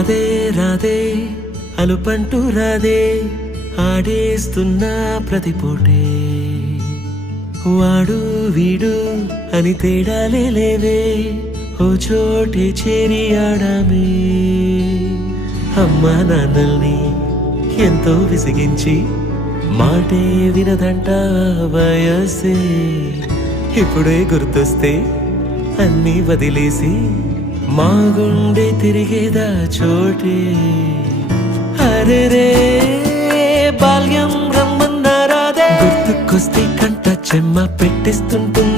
రాధే రాధే అలుపంటూ రాధే ఆడేస్తున్నా ప్రతి పూటే వాడు వీడు అని తేడాలే లేవే ఓ చోటే చేరి ఆడామే అమ్మా నాన్నల్ని ఎంతో విసిగించి మాటే వినదంట వయసే ఇప్పుడే గుర్తొస్తే అన్నీ వదిలేసి మా గుండె తిరిగేదా చోటే అరే రే బాల్యం రమ్మన్నారాదే గుర్తుకొస్తే కంట చెమ్మ పెట్టిస్తుంటుంది